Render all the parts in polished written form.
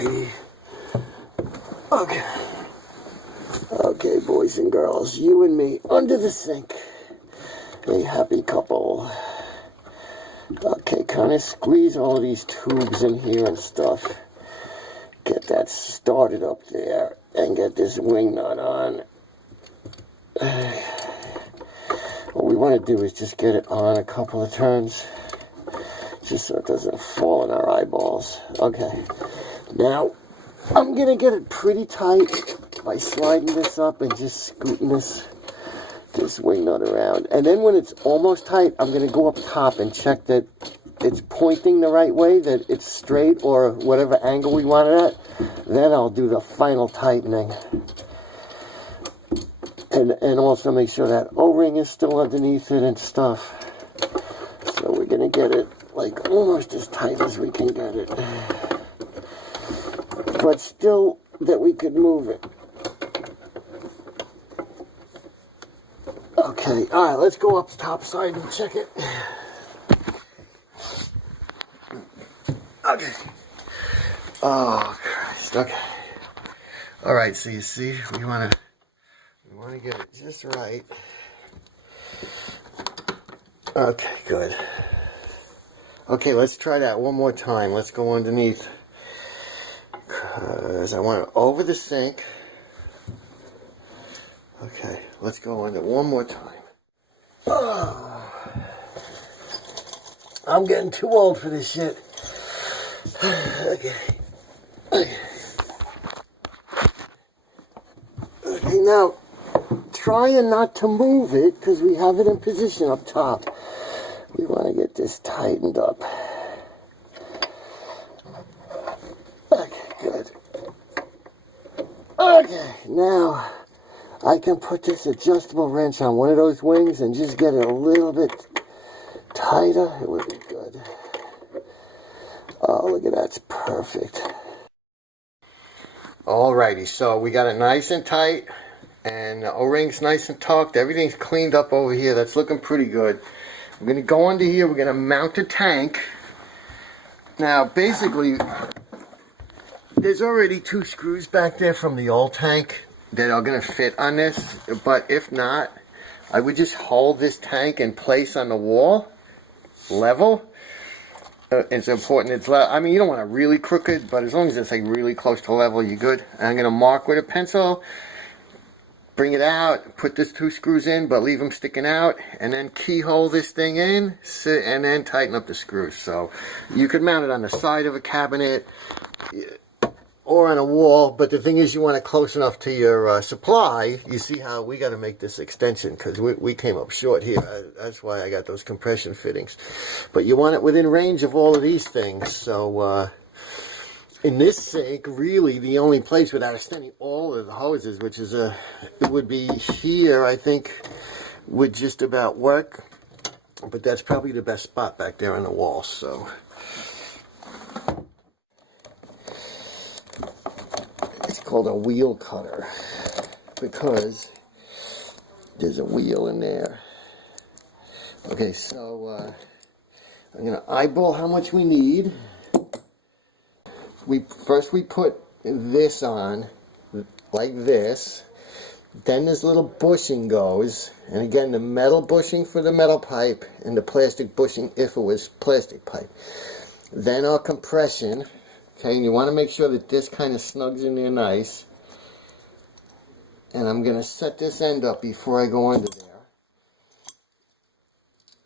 Alrighty. Okay. Okay, boys and girls, you and me under the sink. A happy couple. Okay, kind of squeeze all of these tubes in here and stuff. Get that started up there and get this wing nut on. What we want to do is just get it on a couple of turns, just so it doesn't fall in our eyeballs. Okay, now I'm gonna get it pretty tight by sliding this up and just scooting this wing nut around. And then when it's almost tight, I'm gonna go up top and check that it's pointing the right way, that it's straight or whatever angle we want it at. Then I'll do the final tightening. And also make sure that O-ring is still underneath it and stuff. So we're gonna get it like almost as tight as we can get it. But still that we could move it. Okay, alright, let's go up the top side and check it. Okay. Oh, Christ, okay. Alright, so you see, we want to get it just right. Okay, good. Okay, let's try that one more time. Let's go underneath. Because I want it over the sink. Okay, let's go under one more time. Oh, I'm getting too old for this shit. Okay. Okay, now, trying not to move it, because we have it in position up top. We want to get this tightened up. Okay, good. Okay, now I can put this adjustable wrench on one of those wings and just get it a little bit tighter. It would be good. Oh, look at that. It's perfect. Alrighty, so we got it nice and tight, and the O-ring's nice and tucked. Everything's cleaned up over here. That's looking pretty good. We're going to go under here. We're going to mount a tank. Now, basically, there's already 2 screws back there from the old tank that are going to fit on this. But if not, I would just hold this tank in place on the wall, level. It's important it's level. I mean, you don't want it really crooked, but as long as it's like really close to level, you're good. And I'm going to mark with a pencil. Bring it out, put these 2 screws in, but leave them sticking out, and then keyhole this thing in, and then tighten up the screws. So you could mount it on the side of a cabinet or on a wall, but the thing is, you want it close enough to your supply. You see how we got to make this extension, because we came up short here. That's why I got those compression fittings. But you want it within range of all of these things. So in this sink, really the only place without extending all of the hoses, which is it would be here, I think, would just about work. But that's probably the best spot back there on the wall. So it's called a wheel cutter because there's a wheel in there. Okay, so I'm gonna eyeball how much we need. First we put this on like this, then this little bushing goes, and again the metal bushing for the metal pipe and the plastic bushing if it was plastic pipe. Then our compression, okay, and you want to make sure that this kind of snugs in there nice. And I'm going to set this end up before I go under there.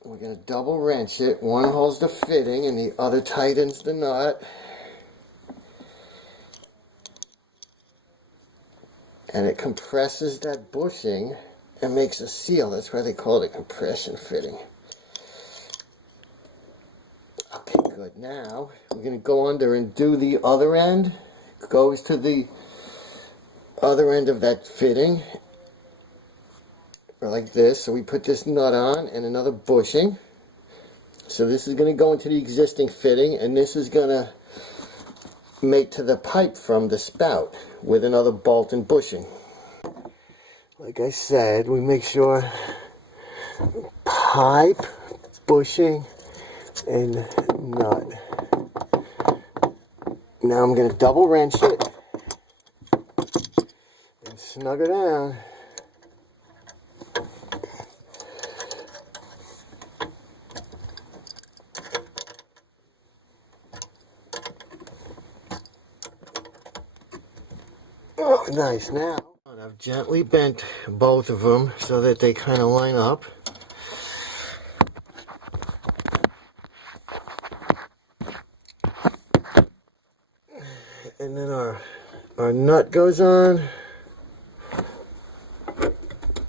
We're going to double wrench it. One holds the fitting and the other tightens the nut. And it compresses that bushing and makes a seal. That's why they call it a compression fitting. Okay, good. Now we're going to go under and do the other end. It goes to the other end of that fitting, or like this. So we put this nut on and another bushing. So this is going to go into the existing fitting, and this is going to mate to the pipe from the spout with another bolt and bushing. Like I said, we make sure pipe, bushing, and nut Now I'm going to double wrench it and snug it down. Oh, nice. Now I've gently bent both of them so that they kind of line up. And then our nut goes on,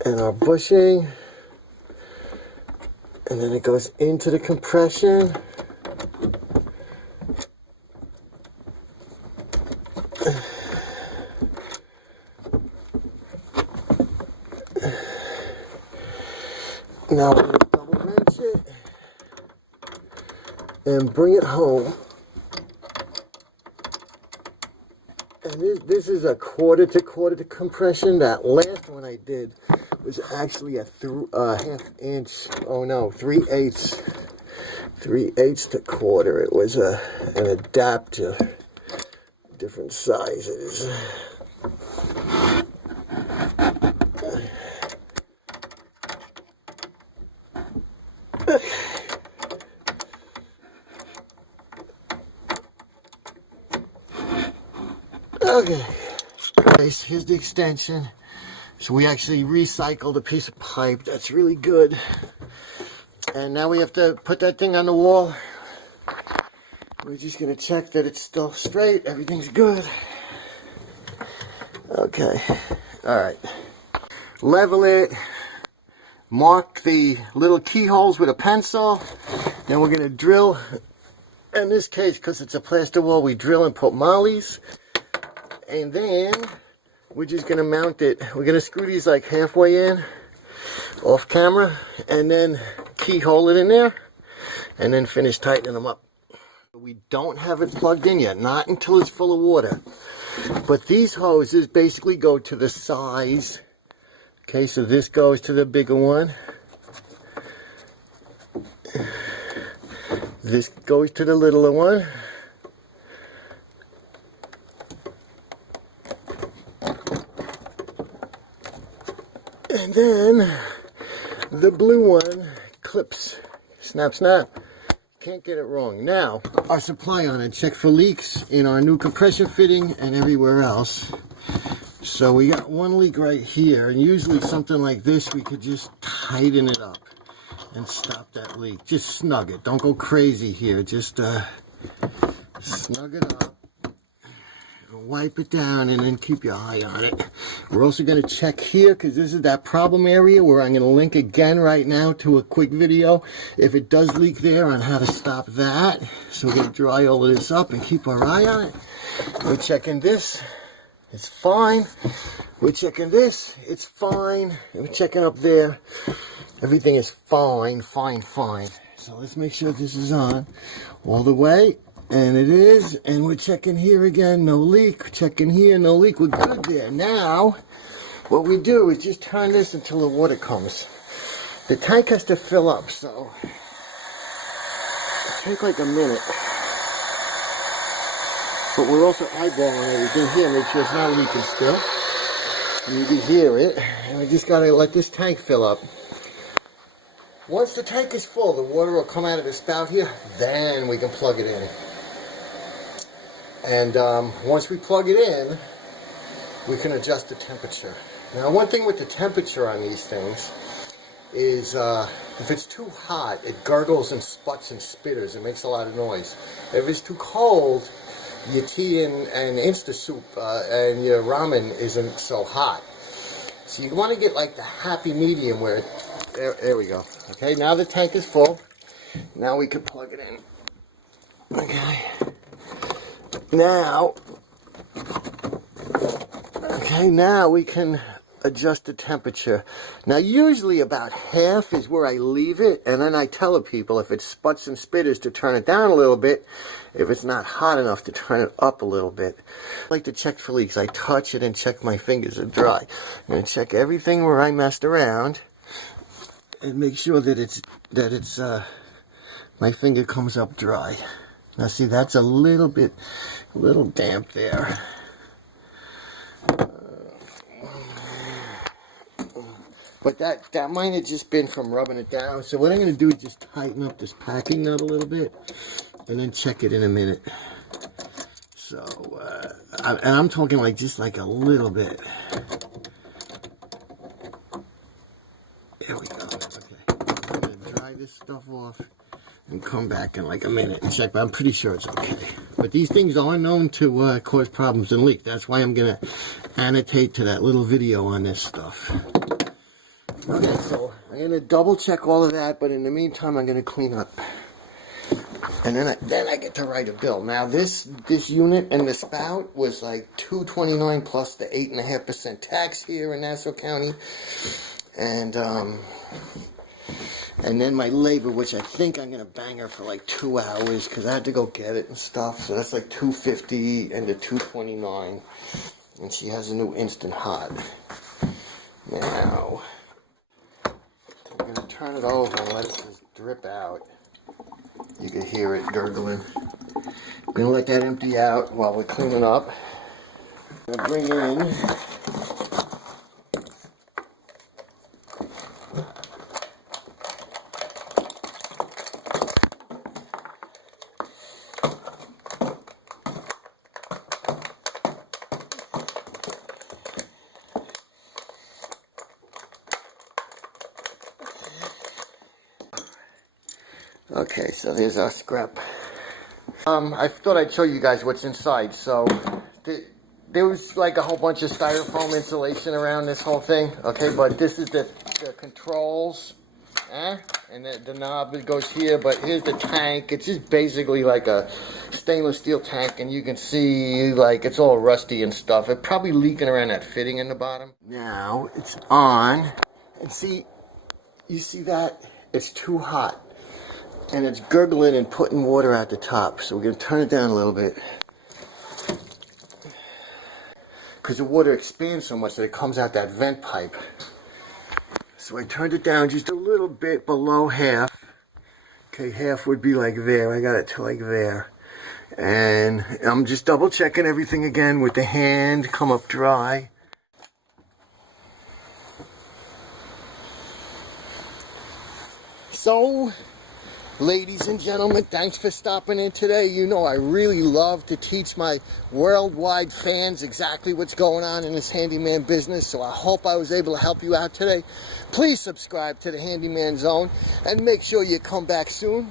and our bushing, and then it goes into the compression. Now we're going to double wrench it and bring it home. And this is a quarter to quarter compression. That last one I did was actually a half inch. Oh no, 3/8. 3/8 to quarter. It was an adapter, different sizes. Okay, guys, here's the extension. So we actually recycled a piece of pipe. That's really good. And now we have to put that thing on the wall. We're just going to check that it's still straight. Everything's good. Okay, all right. Level it. Mark the little keyholes with a pencil. Then we're going to drill. In this case, because it's a plaster wall, we drill and put mollies. And then we're just going to mount it. We're going to screw these like halfway in, off camera, and then keyhole it in there, and then finish tightening them up. We don't have it plugged in yet, not until it's full of water. But these hoses basically go to the size. Okay, so this goes to the bigger one. This goes to the littler one. And then the blue one clips. Snap, snap. Can't get it wrong. Now, our supply on it. Check for leaks in our new compression fitting and everywhere else. So we got one leak right here. And usually something like this, we could just tighten it up and stop that leak. Just snug it. Don't go crazy here. Just snug it up. Wipe it down and then keep your eye on it. We're also going to check here because this is that problem area where I'm going to link again right now to a quick video if it does leak there on how to stop that. So we're going to dry all of this up and keep our eye on it. We're checking this. It's fine. We're checking this. It's fine. We're checking up there. Everything is fine, fine, fine. So let's make sure this is on all the way. And it is, and we're checking here again, no leak. Checking here, no leak. We're good there. Now, what we do is just turn this until the water comes. The tank has to fill up, so it'll take like a minute. But we're also eyeballing everything here, make sure it's not leaking still. You can hear it, and we just gotta let this tank fill up. Once the tank is full, the water will come out of the spout here, then we can plug it in. And once we plug it in, we can adjust the temperature. Now, one thing with the temperature on these things is if it's too hot, it gurgles and sputs and spitters. It makes a lot of noise. If it's too cold, your tea and Insta soup and your ramen isn't so hot. So you want to get like the happy medium where there we go. Okay, now the tank is full. Now we can plug it in. Okay. Now we can adjust the temperature. Now usually about half is where I leave it, and then I tell the people if it sputs and spitters to turn it down a little bit, if it's not hot enough to turn it up a little bit. I like to check for leaks. I touch it and check my fingers are dry. I'm going to check everything where I messed around and make sure that it's my finger comes up dry. Now see, that's a little damp there. But that might have just been from rubbing it down. So what I'm going to do is just tighten up this packing nut a little bit and then check it in a minute. So, and I'm talking like just like a little bit. There we go. Okay. I'm going to dry this stuff off and come back in like a minute and check. But I'm pretty sure it's okay. But these things are known to cause problems and leak. That's why I'm going to annotate to that little video on this stuff. Okay, so I'm going to double check all of that, but in the meantime, I'm going to clean up. And then I get to write a bill. Now, this unit and the spout was like $229 plus the 8.5% tax here in Nassau County. And then my labor, which I think I'm going to bang her for like 2 hours because I had to go get it and stuff. So that's like $250 and the $229. And she has a new Instant Hot. Now, I'm going to turn it over and let it just drip out. You can hear it gurgling. I'm going to let that empty out while we're cleaning up. I'm going to bring in okay, so there's our scrap. I thought I'd show you guys what's inside. So there was like a whole bunch of styrofoam insulation around this whole thing. Okay, but this is the controls, and the knob that goes here. But here's the tank. It's just basically like a stainless steel tank, and you can see like it's all rusty and stuff. It's probably leaking around that fitting in the bottom. Now it's on, and see, you see that? It's too hot. And it's gurgling and putting water at the top. So we're going to turn it down a little bit. Because the water expands so much that it comes out that vent pipe. So I turned it down just a little bit below half. Okay, half would be like there. I got it to like there. And I'm just double checking everything again with the hand. Come up dry. So, ladies and gentlemen, thanks for stopping in today. You know I really love to teach my worldwide fans exactly what's going on in this handyman business, so I hope I was able to help you out today. Please subscribe to the Handyman Zone and make sure you come back soon.